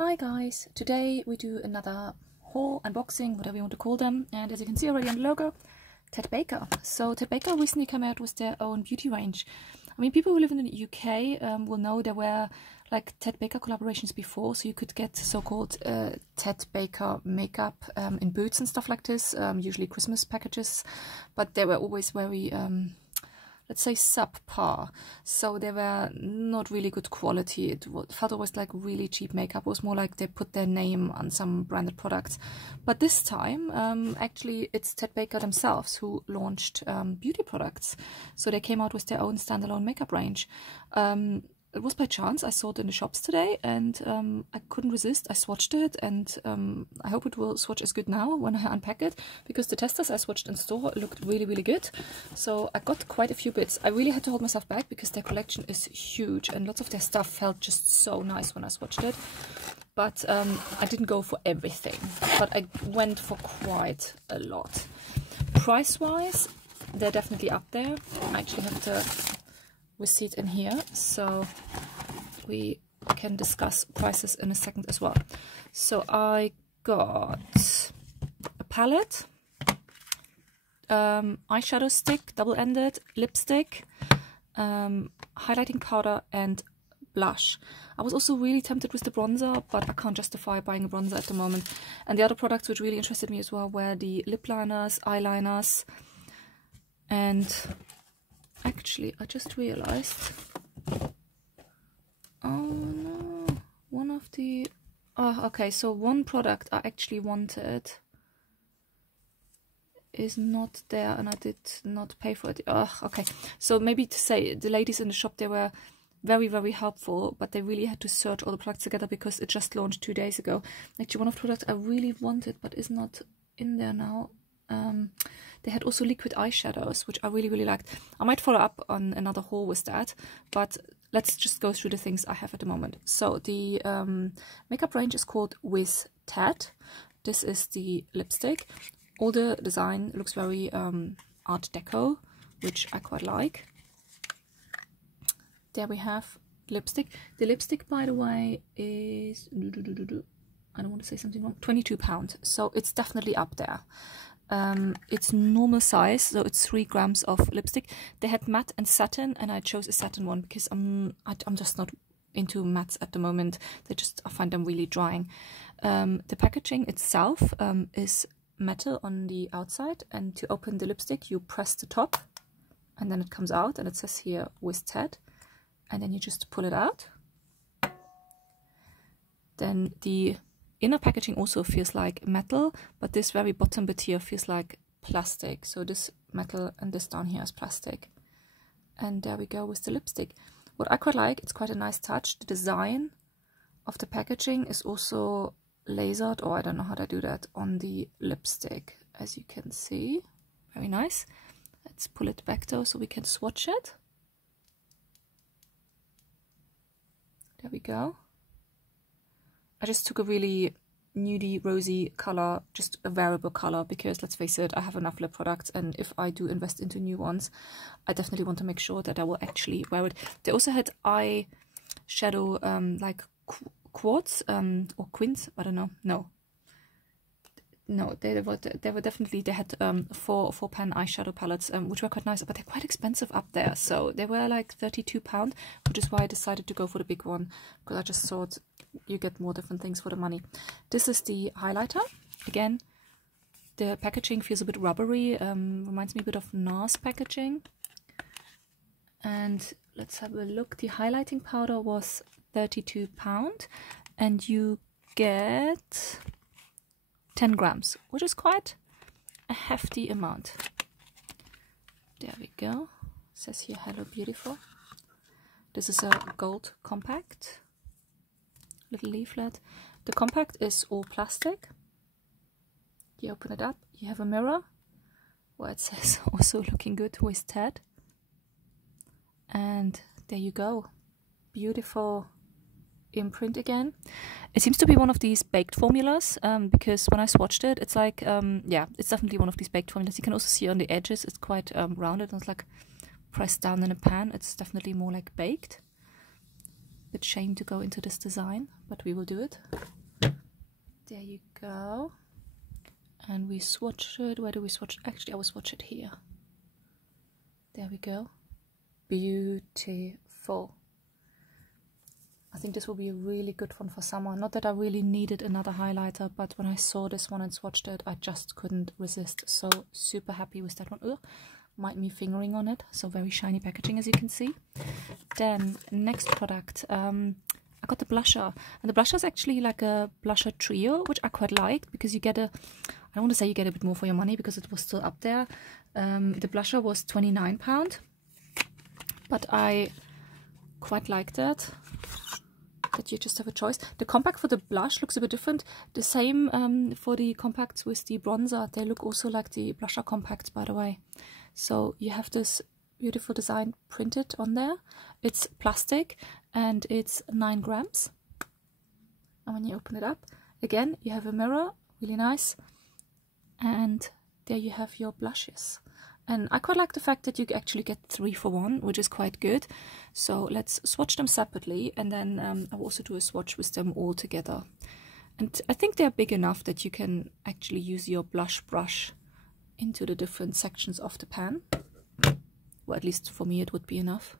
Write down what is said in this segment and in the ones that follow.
Hi guys, today we do another haul, unboxing, whatever you want to call them, and as you can see already on the logo, Ted Baker. So Ted Baker recently came out with their own beauty range. I mean, people who live in the UK will know there were like Ted Baker collaborations before, so you could get so-called Ted Baker makeup in boots and stuff like this, usually Christmas packages, but they were always very let's say subpar, so they were not really good quality. It felt always like really cheap makeup. It was more like they put their name on some branded products. But this time actually it's Ted Baker themselves who launched beauty products, so they came out with their own standalone makeup range. It was by chance. I saw it in the shops today and I couldn't resist. I swatched it, and I hope it will swatch as good now when I unpack it, because the testers I swatched in store looked really good. So I got quite a few bits. I really had to hold myself back because their collection is huge and lots of their stuff felt just so nice when I swatched it. But I didn't go for everything, but I went for quite a lot. Price wise, they're definitely up there. I actually have to receipt in here, so we can discuss prices in a second as well. So I got a palette, eyeshadow stick, double-ended, lipstick, highlighting powder and blush. I was also really tempted with the bronzer, but I can't justify buying a bronzer at the moment. And the other products which really interested me as well were the lip liners, eyeliners, and actually, I just realized, oh no, one of the, oh okay, so one product I actually wanted is not there and I did not pay for it. Oh, okay, so maybe to say, the ladies in the shop, they were very helpful, but they really had to search all the products together because it just launched 2 days ago. Actually, one of the products I really wanted but is not in there now. They had also liquid eyeshadows, which I really liked. I might follow up on another haul with that, but let's just go through the things I have at the moment. So the makeup range is called With Ted. This is the lipstick. All the design looks very Art Deco, which I quite like. There we have lipstick. The lipstick, by the way, is, I don't want to say something wrong, £22, so it's definitely up there. It's normal size, so it's 3 grams of lipstick. They had matte and satin, and I chose a satin one because I'm just not into mattes at the moment. I find them really drying. The packaging itself is metal on the outside, and to open the lipstick you press the top and then it comes out, and it says here With Ted, and then you just pull it out. Then the inner packaging also feels like metal, but this very bottom bit here feels like plastic. So this metal and this down here is plastic. And there we go with the lipstick. What I quite like, it's quite a nice touch. The design of the packaging is also lasered, or I don't know how to do that, on the lipstick, as you can see. Very nice. Let's pull it back though so we can swatch it. There we go. I just took a really nudie, rosy color, just a wearable color, because let's face it, I have enough lip products, and if I do invest into new ones, I definitely want to make sure that I will actually wear it. They also had eye shadow, like quartz or quints, I don't know. No, they were definitely, they had four pan eyeshadow palettes, which were quite nice, but they're quite expensive up there. So they were like £32, which is why I decided to go for the big one, because I just thought you get more different things for the money. This is the highlighter. Again, the packaging feels a bit rubbery, reminds me a bit of NARS packaging. And let's have a look. The highlighting powder was £32, and you get 10 grams, which is quite a hefty amount. There we go. It says here Hello Beautiful. This is a gold compact, little leaflet. The compact is all plastic. You open it up, you have a mirror where it says also looking good with Ted. And there you go. Beautiful imprint again. It seems to be one of these baked formulas, because when I swatched it, it's like, yeah, it's definitely one of these baked formulas. You can also see on the edges, it's quite rounded, and it's like pressed down in a pan. It's definitely more like baked. bit shame to go into this design, but we will do it. There you go. And we swatch it. Where do we swatch? Actually, I will swatch it here. There we go. Beautiful. I think this will be a really good one for summer. Not that I really needed another highlighter, but when I saw this one and swatched it, I just couldn't resist. So super happy with that one. Ugh, might me fingering on it. So very shiny packaging, as you can see. Then next product, I got the blusher, and the blusher is actually like a blusher trio, which I quite liked because you get a, I don't want to say you get a bit more for your money because it was still up there. The blusher was £29, but I quite liked it. That you just have a choice. The compact for the blush looks a bit different. The same for the compacts with the bronzer. They look also like the blusher compacts, by the way. So you have this beautiful design printed on there. It's plastic and it's 9 grams. And when you open it up, again, you have a mirror, really nice. And there you have your blushes. And I quite like the fact that you actually get 3 for 1, which is quite good. So let's swatch them separately, and then I will also do a swatch with them all together. And I think they're big enough that you can actually use your blush brush into the different sections of the pan. Well, at least for me it would be enough.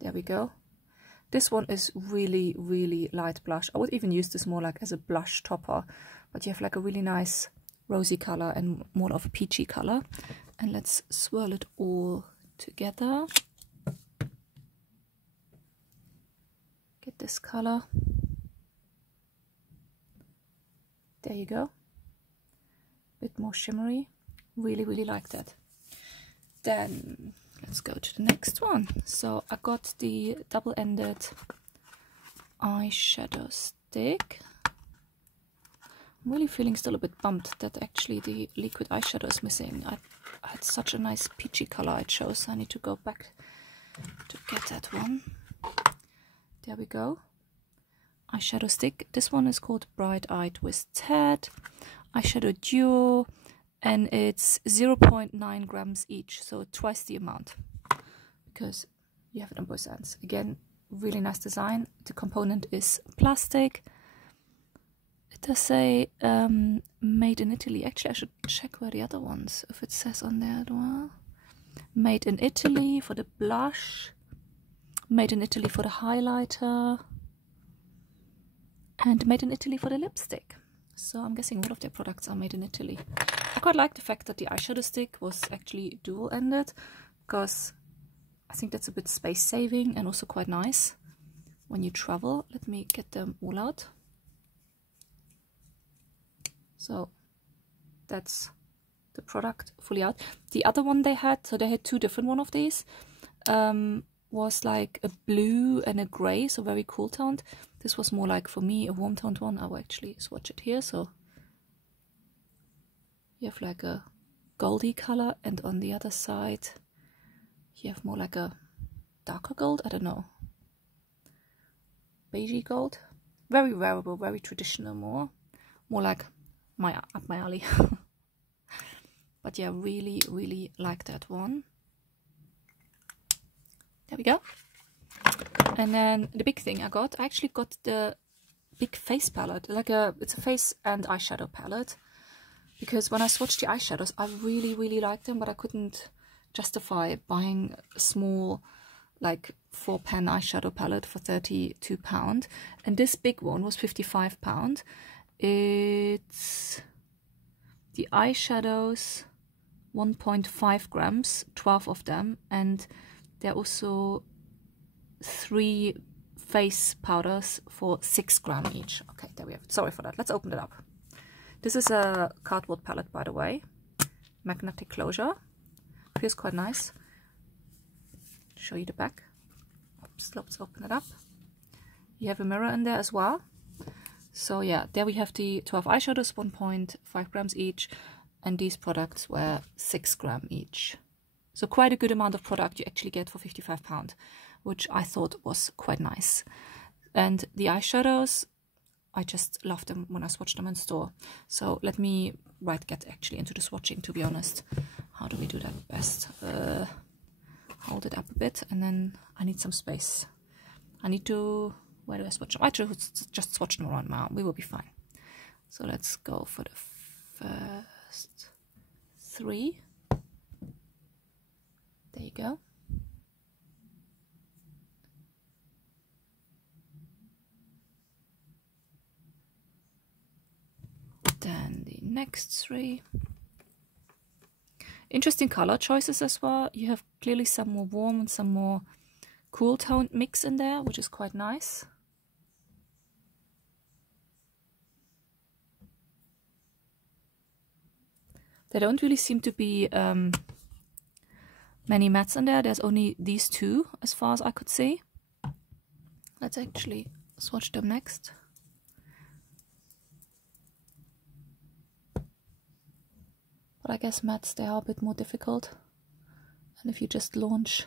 There we go. This one is really, really light blush. I would even use this more like as a blush topper. But you have like a really nice rosy color and more of a peachy color. And let's swirl it all together. Get this color. There you go. Bit more shimmery. Really, really like that. Then let's go to the next one. So I got the double-ended eyeshadow stick. I'm really feeling still a bit bummed that actually the liquid eyeshadow is missing. I had such a nice peachy color I chose. I need to go back to get that one. There we go. Eyeshadow stick. This one is called Bright Eyed with Ted. Eyeshadow duo. And it's 0.9 grams each. So twice the amount. Because you have it on both ends. Again, really nice design. The component is plastic. It does say made in Italy. Actually, I should check where the other ones, if it says on there as well. Made in Italy for the blush. Made in Italy for the highlighter. And made in Italy for the lipstick. So I'm guessing all of their products are made in Italy. I quite like the fact that the eyeshadow stick was actually dual-ended, because I think that's a bit space-saving and also quite nice when you travel. Let me get them all out. So that's the product fully out. The other one they had, so they had 2 different one of these, was like a blue and a grey, so very cool toned. This was more like, for me, a warm toned one. I will actually swatch it here. So you have like a goldy color, and on the other side you have more like a darker gold. I don't know, beigey gold. Very wearable, very traditional, more like up my alley. But yeah, really, really like that one. There we go. And then the big thing I actually got the big face palette. It's a face and eyeshadow palette. Because when I swatched the eyeshadows, I really, really liked them, but I couldn't justify buying a small, like 4-pan eyeshadow palette for £32. And this big one was £55. It's the eyeshadows, 1.5 grams, 12 of them, and they're also 3 face powders for 6 grams each. Okay, there we have it. Sorry for that. Let's open it up. This is a cardboard palette, by the way. Magnetic closure. Feels quite nice. Show you the back. Oops, let's open it up. You have a mirror in there as well. So yeah, there we have the 12 eyeshadows, 1.5 grams each, and these products were 6 grams each. So quite a good amount of product you actually get for £55, which I thought was quite nice. And the eyeshadows, I just loved them when I swatched them in store. So let me get actually into the swatching, to be honest. How do we do that best? hold it up a bit, and then I need some space. I need to, where do I swatch them? I just swatch them around my arm, we will be fine. So let's go for the first 3. There you go. Then the next 3. Interesting color choices as well. You have clearly some more warm and some more cool toned mix in there, which is quite nice. There don't really seem to be many mattes in there. There's only these 2 as far as I could see. Let's actually swatch them next. But I guess mattes, they are a bit more difficult. And if you just launch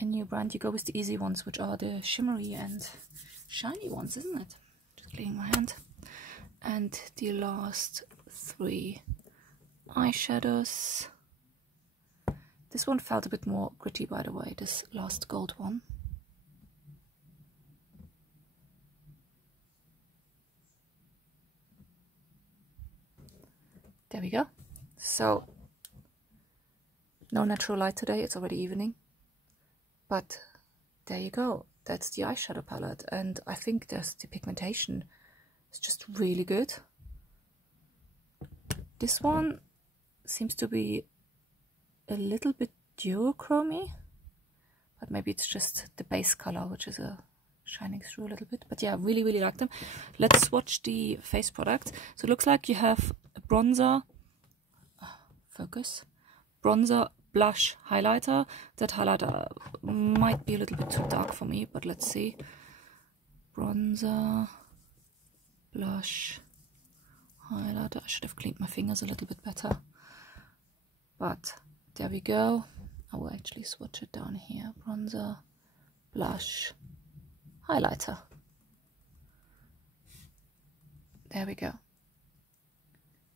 a new brand, you go with the easy ones, which are the shimmery and shiny ones, isn't it? Just cleaning my hand. And the last 3 eyeshadows. This one felt a bit more gritty, by the way, this last gold one. There we go. So, no natural light today, it's already evening. But there you go, that's the eyeshadow palette, and I think there's the pigmentation is just really good. This one seems to be a little bit duochromy, but maybe it's just the base color which is shining through a little bit. But yeah, really like them. Let's swatch the face product. So it looks like you have a bronzer, focus, bronzer, blush, highlighter. That highlighter might be a little bit too dark for me, but let's see. Bronzer, blush, highlighter. I should have cleaned my fingers a little bit better, but there we go. I will actually swatch it down here. Bronzer, blush, highlighter. There we go.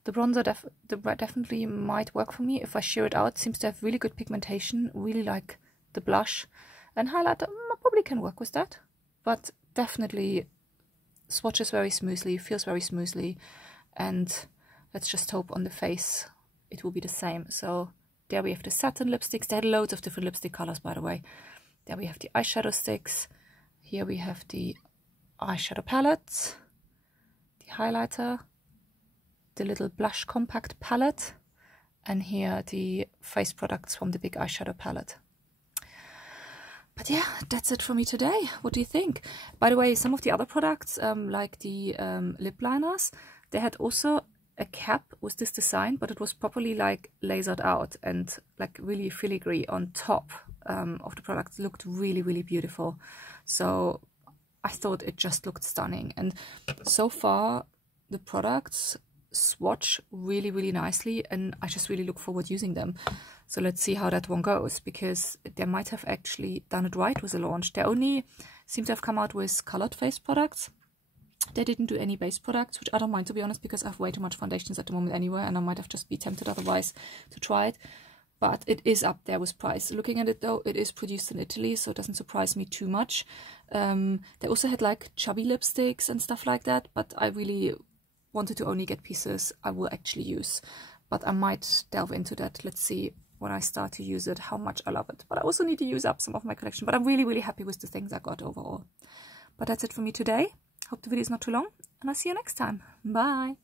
The bronzer definitely might work for me if I shear it out. It seems to have really good pigmentation. Really like the blush. And highlighter, I probably can work with that. But definitely swatches very smoothly, feels very smoothly. And let's just hope on the face it will be the same. So there we have the satin lipsticks. There are loads of different lipstick colors, by the way. There we have the eyeshadow sticks. Here we have the eyeshadow palette, the highlighter, the little blush compact palette, and here the face products from the big eyeshadow palette. But yeah, that's it for me today. What do you think? By the way, some of the other products, like the lip liners, they had also a cap with this design, but it was properly like lasered out and like really filigree on top of the product. It looked really beautiful. So I thought it just looked stunning. And so far the products swatch really nicely, and I just really look forward to using them. So let's see how that one goes, because they might have actually done it right with the launch. They only seem to have come out with colored face products. They didn't do any base products, which I don't mind, to be honest, because I have way too much foundations at the moment anyway, and I might have just be tempted otherwise to try it. But it is up there with price. Looking at it though, it is produced in Italy, so it doesn't surprise me too much. They also had like chubby lipsticks and stuff like that, but I really wanted to only get pieces I will actually use. But I might delve into that. Let's see when I start to use it how much I love it. But I also need to use up some of my collection. But I'm really happy with the things I got overall. But that's it for me today. Hope the video is not too long, and I'll see you next time. Bye!